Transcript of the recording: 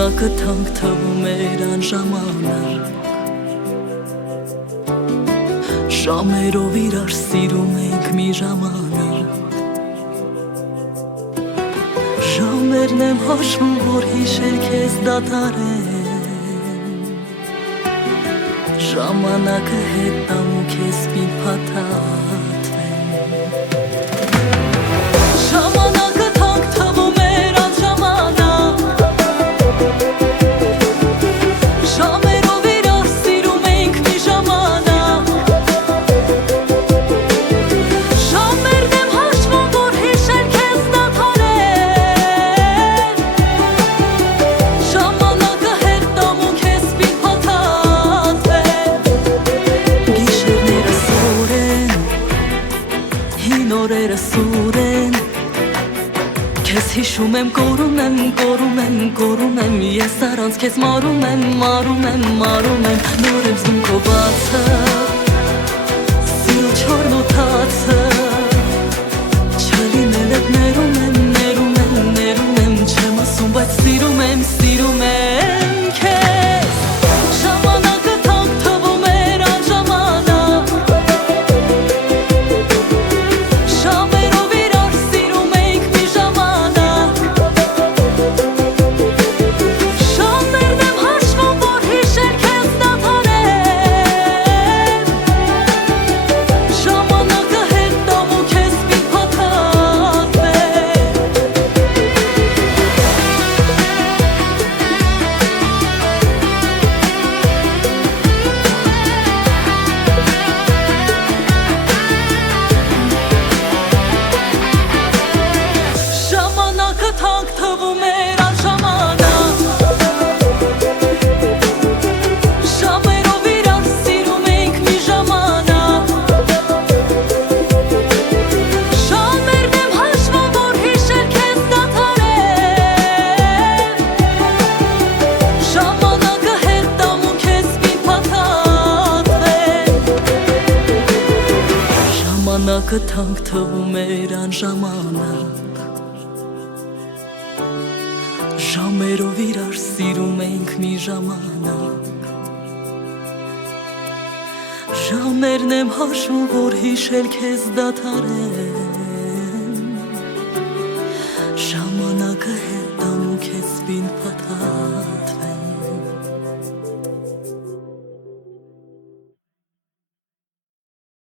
Ժամանակը թանկ թվում էր անժամանակ, ժամերով իրար սիրում ենք մի ժամանակ, ժամերն եմ հաշվում, որ հիշել քեզ դադարեն, ժամանակը հետ տամ ու քեզ պին փաթաթվեն։ Ժամանակը թանկ թվում էր անժամանակ, ժամերով իրար սիրում ենք մի ժամանակ, ժամերն եմ հաշվում, որ հիշել քեզ դադարեն, ժամանակը հետ տամ ու քեզ պին փաթաթվեն։ Գիշերները սուր են, հին օրերը սուր են, քեզ հիշում եմ, կորում եմ, կորում եմ, կորում եմ, ես առանց քեզ մարում եմ, մարում եմ, մարում եմ, նոր եմ զգում քո բացը, սիրո չորն օդացը, չլինել էդ ներում եմ, ներում եմ, ներում եմ, չեմ ասում, բայց սիրում եմ քեզ։ Ժամանակը թանկ թվում էր անժամանակ, ժամերով իրար սիրում ենք մի ժամանակ, ժամերն եմ հաշվում, որ հիշել քեզ դադարեն, ժամանակը հետ տամ ու քեզ պին փաթաթվեն։ Ժամանակը թանկ թվում էր անժամանակ, ժամերով իրար սիրում ենք մի ժամանակ, ժամերն եմ հաշվում, որ հիշել քեզ դադարեն, ժամանակը հետ տամ ու քեզ պին փաթաթվեն։ Ժամանակը թանկ թվում էր անժամանակ, ժամերով իրար սիրում ենք մի ժամանակ, ժամերն եմ հաշվում, որ հիշել քեզ դադարեն, ժամանակը հետ տամ ու քեզ պին փաթաթվեն։